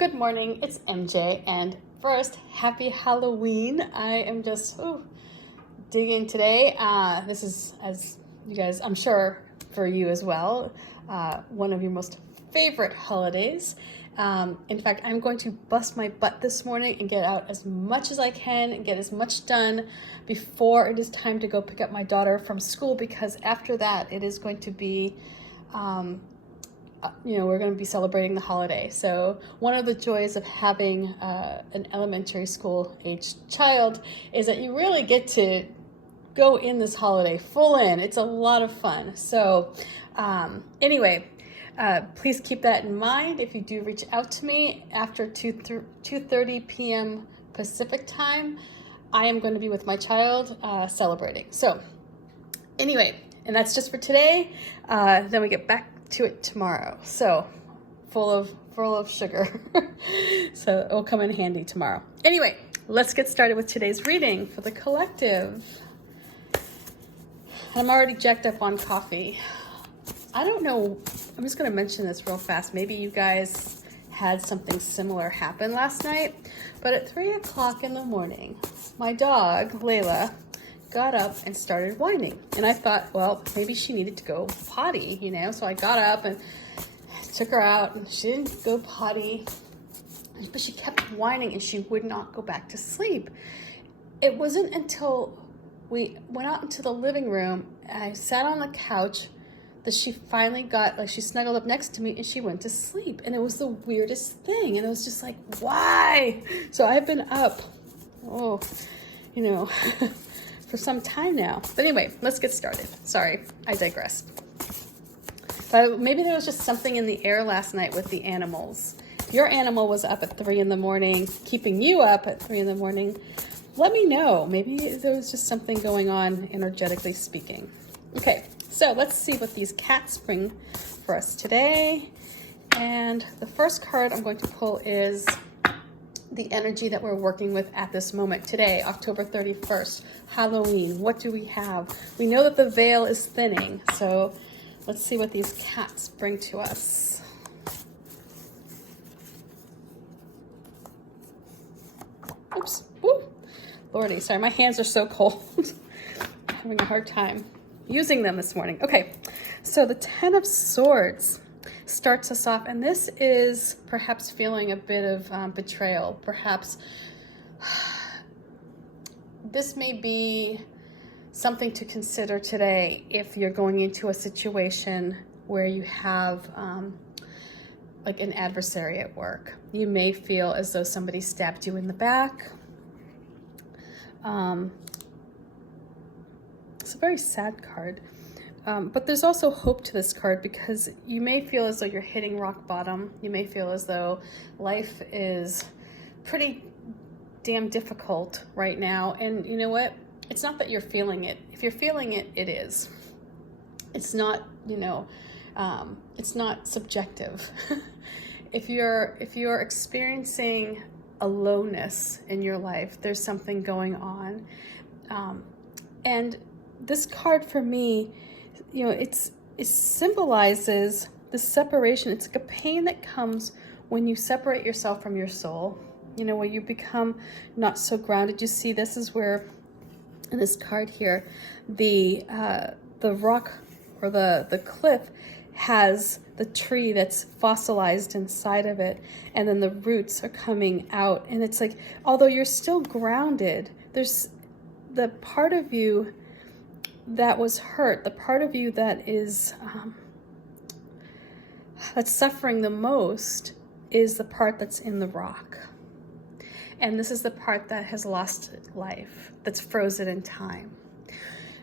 Good morning, it's MJ, and first, happy Halloween. I am just digging today. This is, as you guys, I'm sure for you as well, one of your most favorite holidays. In fact, I'm going to bust my butt this morning and get out as much as I can and get as much done before it is time to go pick up my daughter from school, because after that, it is going to be we're going to be celebrating the holiday. So one of the joys of having an elementary school aged child is that you really get to go in this holiday full in. It's a lot of fun. So please keep that in mind. If you do reach out to me after 2:30 p.m. Pacific time, I am going to be with my child celebrating. So anyway, and that's just for today. Then we get back to it tomorrow. So full of sugar. So it will come in handy tomorrow. Anyway, let's get started with today's reading for the collective. I'm already jacked up on coffee. I don't know, I'm just going to mention this real fast. Maybe you guys had something similar happen last night, but at 3 o'clock in the morning, my dog, Layla, got up and started whining. And I thought, well, maybe she needed to go potty, So I got up and took her out, and she didn't go potty, but she kept whining and she would not go back to sleep. It wasn't until we went out into the living room and I sat on the couch that she finally she snuggled up next to me and she went to sleep. And it was the weirdest thing. And it was just like, why? So I've been up, for some time now. But anyway, let's get started. Sorry, I digressed. But maybe there was just something in the air last night with the animals. If your animal was up at 3 in the morning, keeping you up at 3 in the morning, let me know. Maybe there was just something going on, energetically speaking. Okay, so let's see what these cats bring for us today. And the first card I'm going to pull is the energy that we're working with at this moment today, October 31st, Halloween. What do we have? We know that the veil is thinning, so let's see what these cats bring to us. Oops. Ooh. Lordy, sorry, my hands are so cold. I'm having a hard time using them this morning. Okay, so the 10 of Swords starts us off, and this is perhaps feeling a bit of betrayal. Perhaps this may be something to consider today if you're going into a situation where you have like an adversary at work. You may feel as though somebody stabbed you in the back. It's a very sad card. But there's also hope to this card, because you may feel as though you're hitting rock bottom. You may feel as though life is pretty damn difficult right now. And you know what? It's not that you're feeling it. If you're feeling it, it is. It's not, it's not subjective. If you're experiencing a lowness in your life, there's something going on. And this card for me, it symbolizes the separation. It's like a pain that comes when you separate yourself from your soul, where you become not so grounded. You see, this is where, in this card here, the rock or the cliff has the tree that's fossilized inside of it, and then the roots are coming out. And it's like, although you're still grounded, there's the part of you that was hurt, the part of you that is that's suffering the most is the part that's in the rock. And this is the part that has lost life, that's frozen in time.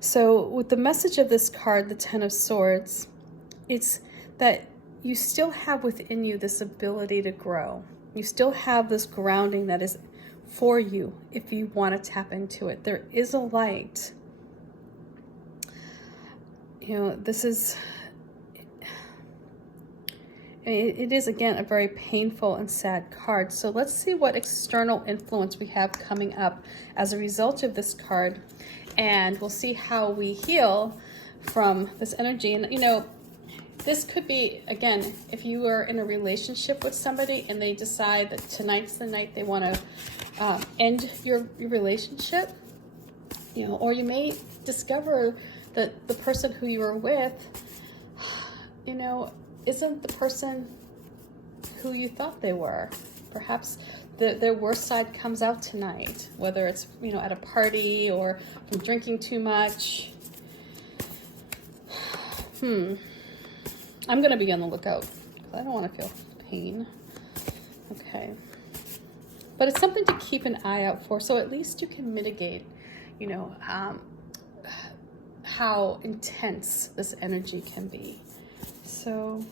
So with the message of this card, the 10 of Swords, it's that you still have within you this ability to grow. You still have this grounding that is for you if you want to tap into it. There is a light. This is, it is, again, a very painful and sad card. So let's see what external influence we have coming up as a result of this card. And we'll see how we heal from this energy. And, this could be, again, if you are in a relationship with somebody and they decide that tonight's the night they want to end your relationship, you know, or you may discover that the person who you are with, you know, isn't the person who you thought they were. Perhaps their worst side comes out tonight, whether it's, you know, at a party or from drinking too much. I'm going to be on the lookout because I don't want to feel pain. Okay. But it's something to keep an eye out for, so at least you can mitigate, you know, how intense this energy can be. So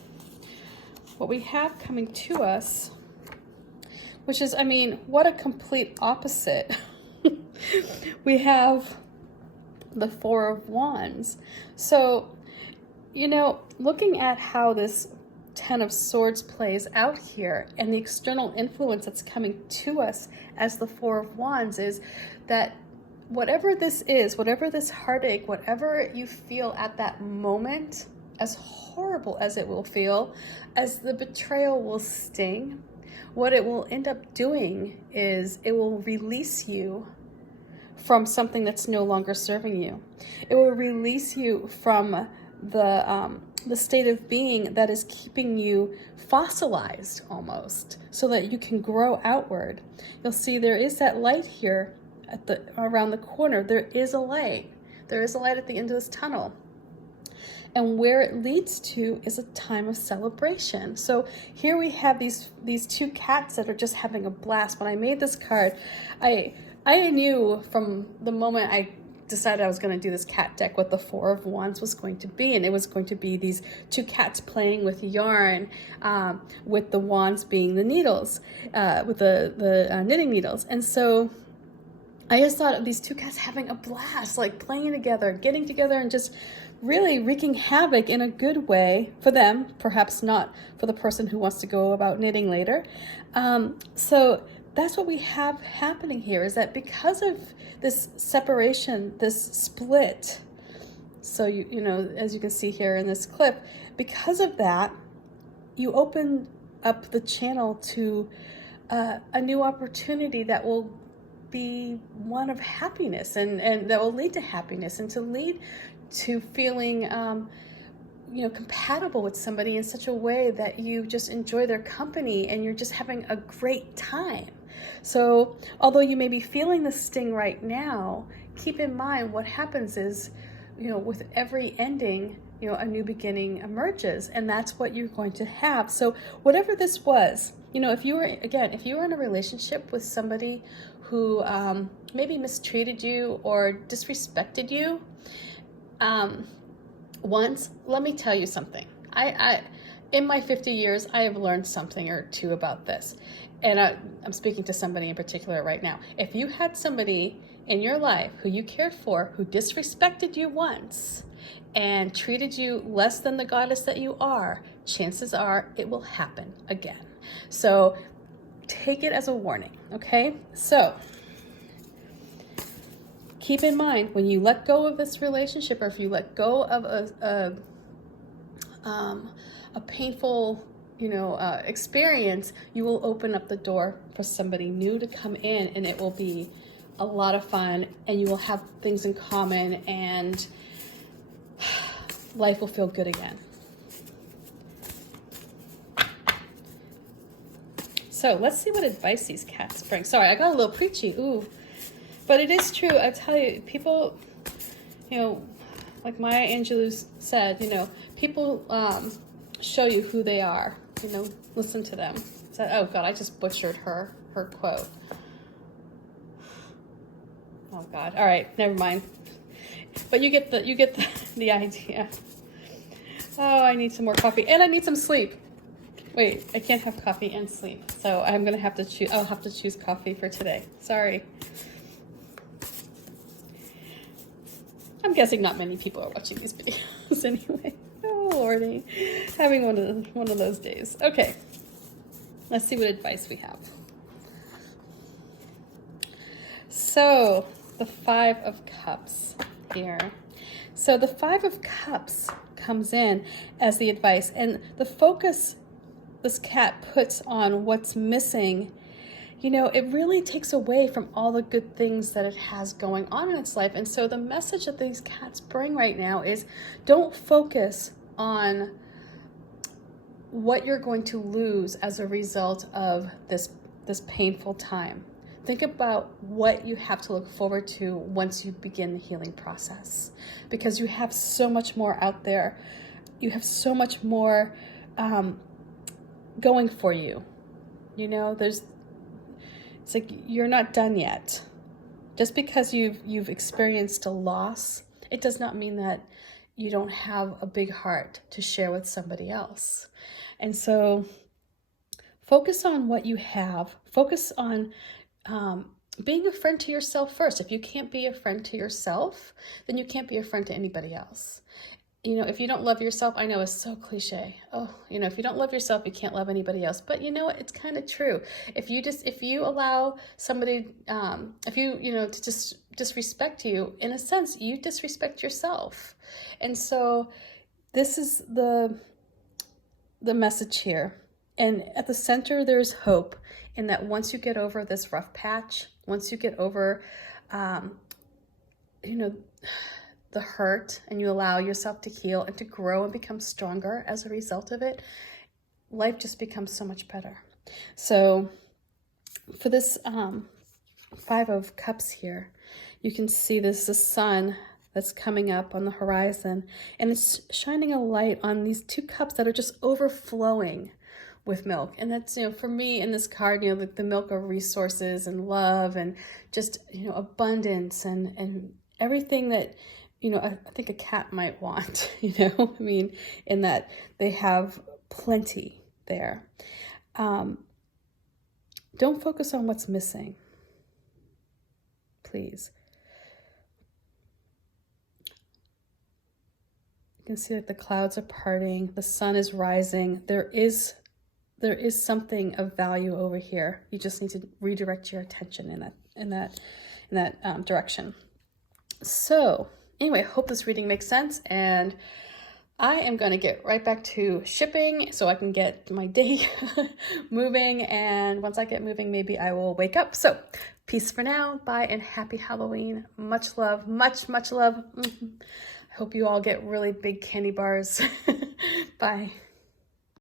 what we have coming to us, which is, I mean, what a complete opposite. We have the Four of Wands. So, you know, looking at how this Ten of Swords plays out here and the external influence that's coming to us as the Four of Wands is that whatever this is, whatever this heartache, whatever you feel at that moment, as horrible as it will feel, as the betrayal will sting, what it will end up doing is it will release you from something that's no longer serving you. It will release you from the state of being that is keeping you fossilized almost, so that you can grow outward. You'll see there is that light here around the corner. There is a light. There is a light at the end of this tunnel. And where it leads to is a time of celebration. So here we have these two cats that are just having a blast. When I made this card, I knew from the moment I decided I was going to do this cat deck what the Four of Wands was going to be, and it was going to be these two cats playing with yarn, with the wands being the needles, with the knitting needles. And so I just thought of these two cats having a blast, like playing together, getting together, and just really wreaking havoc in a good way for them, perhaps not for the person who wants to go about knitting later. So that's what we have happening here, is that because of this separation, this split, so you know, as you can see here in this clip, because of that, you open up the channel to a new opportunity that will be one of happiness, and that will lead to happiness, and to lead to feeling you know, compatible with somebody in such a way that you just enjoy their company and you're just having a great time. So although you may be feeling the sting right now, keep in mind what happens is, you know, with every ending, you know, a new beginning emerges, and that's what you're going to have. So whatever this was, you know, if you were in a relationship with somebody who maybe mistreated you or disrespected you once, let me tell you something. I in my 50 years, I have learned something or two about this. And I'm speaking to somebody in particular right now. If you had somebody in your life who you cared for, who disrespected you once and treated you less than the goddess that you are, chances are it will happen again. So take it as a warning, okay? So keep in mind, when you let go of this relationship, or if you let go of a painful, you know, experience, you will open up the door for somebody new to come in, and it will be a lot of fun, and you will have things in common, and life will feel good again. So let's see what advice these cats bring. Sorry, I got a little preachy. Ooh. But it is true, I tell you, people, you know, like Maya Angelou said, you know, people show you who they are, you know, listen to them. So, oh God, I just butchered her quote. Oh God, all right, never mind. But you get the idea. Oh, I need some more coffee, and I need some sleep. Wait, I can't have coffee and sleep, so I'm gonna have to choose. I'll have to choose coffee for today. Sorry. I'm guessing not many people are watching these videos anyway. Oh lordy, having one of those days. Okay, let's see what advice we have. So the Five of Cups here. So the Five of Cups comes in as the advice. And the focus this cat puts on what's missing, you know, it really takes away from all the good things that it has going on in its life. And so the message that these cats bring right now is, don't focus on what you're going to lose as a result of this painful time. Think about what you have to look forward to once you begin the healing process, because you have so much more out there. You have so much more going for you. You know, it's like you're not done yet. Just because you've experienced a loss, it does not mean that you don't have a big heart to share with somebody else. And so focus on what you have. Focus on being a friend to yourself first. If you can't be a friend to yourself, then you can't be a friend to anybody else. You know, if you don't love yourself, I know it's so cliche. Oh, you know, if you don't love yourself, you can't love anybody else. But you know what? It's kind of true. If you allow somebody, to just disrespect you, in a sense, you disrespect yourself. And so this is the message here. And at the center, there's hope in that once you get over this rough patch, once you get over, the hurt, and you allow yourself to heal and to grow and become stronger as a result of it, life just becomes so much better. So for this 5 of Cups here, you can see the sun that's coming up on the horizon, and it's shining a light on these 2 cups that are just overflowing with milk. And that's, for me in this card, the milk of resources and love and just, abundance and everything that, I think a cat might want, I mean, in that they have plenty there. Don't focus on what's missing, please. You can see that the clouds are parting, the sun is rising. There is something of value over here. You just need to redirect your attention in that direction. So anyway, I hope this reading makes sense, and I am going to get right back to shipping so I can get my day moving. And once I get moving, maybe I will wake up. So peace for now. Bye, and happy Halloween. Much love, much love. I hope you all get really big candy bars. Bye.